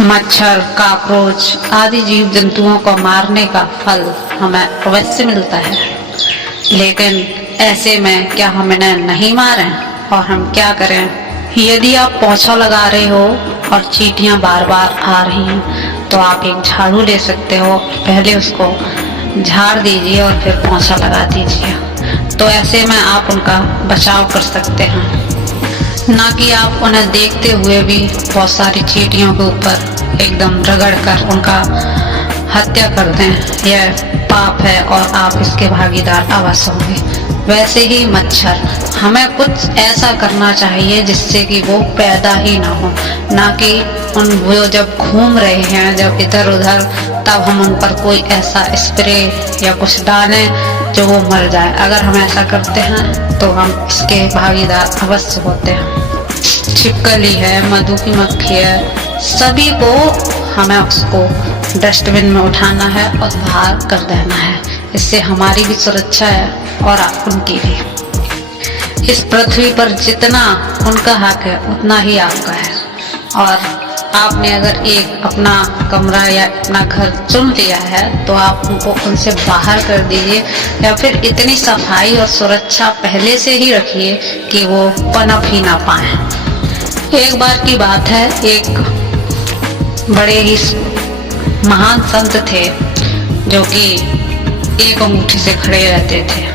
मच्छर, कॉकरोच आदि जीव जंतुओं को मारने का फल हमें अवश्य मिलता है, लेकिन ऐसे में क्या हम इन्हें नहीं मारें? और हम क्या करें? यदि आप पोंछा लगा रहे हो और चींटियां बार बार आ रही हैं, तो आप एक झाड़ू ले सकते हो, पहले उसको झाड़ दीजिए और फिर पोंछा लगा दीजिए। तो ऐसे में आप उनका बचाव कर सकते हैं, ना कि आप उन्हें देखते हुए भी बहुत सारी चींटियों के ऊपर एकदम रगड़ कर उनका हत्या कर दें। यह पाप है और आप इसके भागीदार अवश्य होंगे। वैसे ही मच्छर, हमें कुछ ऐसा करना चाहिए जिससे कि वो पैदा ही ना हो, ना कि वो जब घूम रहे हैं जब इधर उधर, तब हम उन पर कोई ऐसा स्प्रे या कुछ डालें जो वो मर जाए। अगर हम ऐसा करते हैं तो हम इसके भागीदार अवश्य होते हैं। छिपकली है, मधु की मक्खी है, सभी को हमें उसको डस्टबिन में उठाना है और बाहर कर देना है। इससे हमारी भी सुरक्षा है और उनकी भी। इस पृथ्वी पर जितना उनका हक है उतना ही आपका है, और आपने अगर एक अपना कमरा या अपना घर चुन लिया है तो आप उनको उनसे बाहर कर दीजिए, या फिर इतनी सफाई और सुरक्षा पहले से ही रखिए कि वो पनप ही ना पाए। एक बार की बात है, एक बड़े ही महान संत थे जो कि एक अंगूठी से खड़े रहते थे।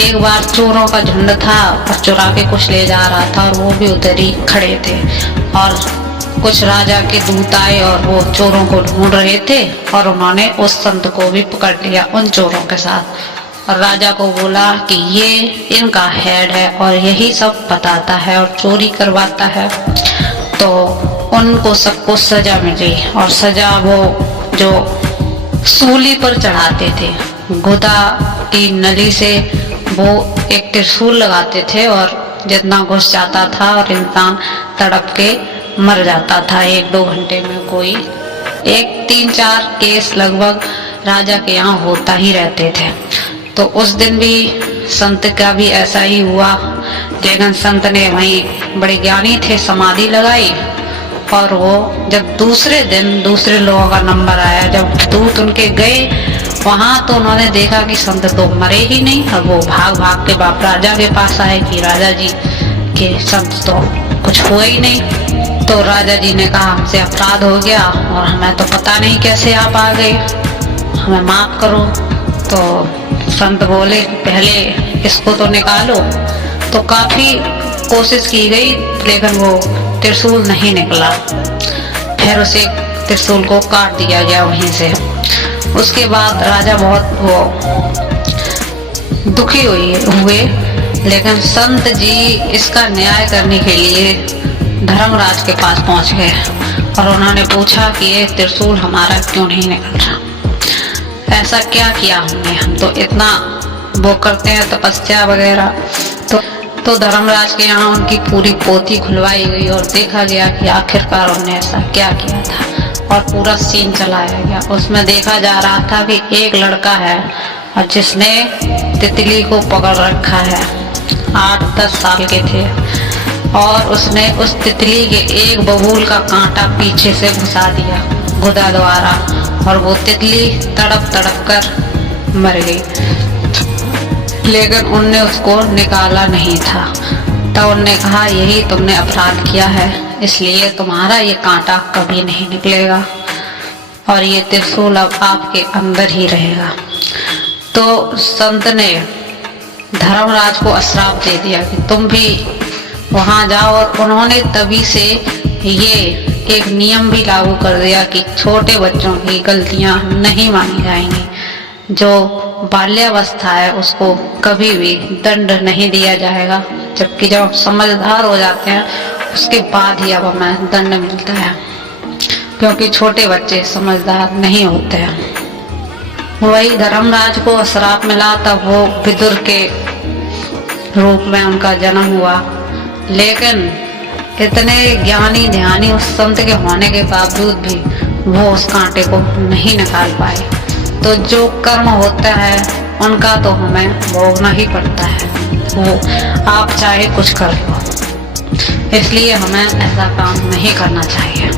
एक बार चोरों का झुंड था और चुरा के कुछ ले जा रहा था, और वो भी उधर ही खड़े थे, और कुछ राजा के दूत आए और वो चोरों को ढूंढ रहे थे, और उन्होंने उस संत को भी पकड़ लिया उन चोरों के साथ। और राजा को बोला कि ये इनका हेड है और यही सब बताता है और चोरी करवाता है। तो उनको सबको सजा मिली, और सजा वो जो सूली पर चढ़ाते थे, गुदा की नली से वो एक त्रिशूल लगाते थे, और जितना घुस जाता था और इंसान तड़प के मर जाता था 1-2 घंटे में। कोई 3-4 केस लगभग राजा के यहाँ होता ही रहते थे। तो उस दिन भी संत का भी ऐसा ही हुआ, लेकिन संत ने वहीं, बड़े ज्ञानी थे, समाधि लगाई। और वो जब दूसरे दिन दूसरे लोगों का नंबर आया, जब दूत उनके गए वहां, तो उन्होंने देखा कि संत तो मरे ही नहीं। और वो भाग भाग के बाप राजा के पास आए कि राजा जी के संत तो कुछ हुआ ही नहीं। तो राजा जी ने कहा हमसे अपराध हो गया और हमें तो पता नहीं कैसे आप आ गए, हमें माफ करो। तो संत बोले पहले इसको तो निकालो। तो काफी कोशिश की गई, लेकिन वो त्रिशूल नहीं निकला। फिर उसे त्रिशूल को काट दिया गया वहीं से। उसके बाद राजा बहुत दुखी हुए, लेकिन संत जी इसका न्याय करने के लिए धर्मराज के पास पहुंच गए और उन्होंने पूछा कि ये त्रिशूल हमारा क्यों नहीं निकल रहा, ऐसा क्या किया हमने, हम तो इतना वो करते हैं तपस्या वगैरह। तो धर्मराज के यहाँ उनकी पूरी पोथी खुलवाई गई और देखा गया कि आखिरकार उन्होंने ऐसा क्या किया था, और पूरा सीन चलाया गया। उसमें देखा जा रहा था कि एक लड़का है और जिसने तितली को पकड़ रखा है, 8-10 साल के थे, और उसने उस तितली के एक बबूल का कांटा पीछे से घुसा दिया गुदा द्वारा, और वो तितली तड़प तड़प कर मर गई। लेकिन उनने उसको निकाला नहीं था। तब उनने कहा यही तुमने अपराध किया है, इसलिए तुम्हारा ये कांटा कभी नहीं निकलेगा और ये त्रिशूल अब आपके अंदर ही रहेगा। तो संत ने धर्मराज को श्राप दे दिया कि तुम भी वहां जाओ, और उन्होंने तभी से ये एक नियम भी लागू कर दिया कि छोटे बच्चों की गलतियां नहीं मानी जाएंगी। जो बाल्यावस्था है उसको कभी भी दंड नहीं दिया जाएगा, जबकि जब समझदार हो जाते हैं उसके बाद ही अब हमें दंड मिलता है, क्योंकि छोटे बच्चे समझदार नहीं होते हैं। वही धर्मराज को श्राप मिला, तब वो विदुर के रूप में उनका जन्म हुआ। लेकिन इतने ज्ञानी ध्यानी उस संत के होने के बावजूद भी वो उस कांटे को नहीं निकाल पाए। तो जो कर्म होता है उनका तो हमें भोगना ही पड़ता है, वो आप चाहे कुछ कर लो। इसलिए हमें ऐसा काम नहीं करना चाहिए।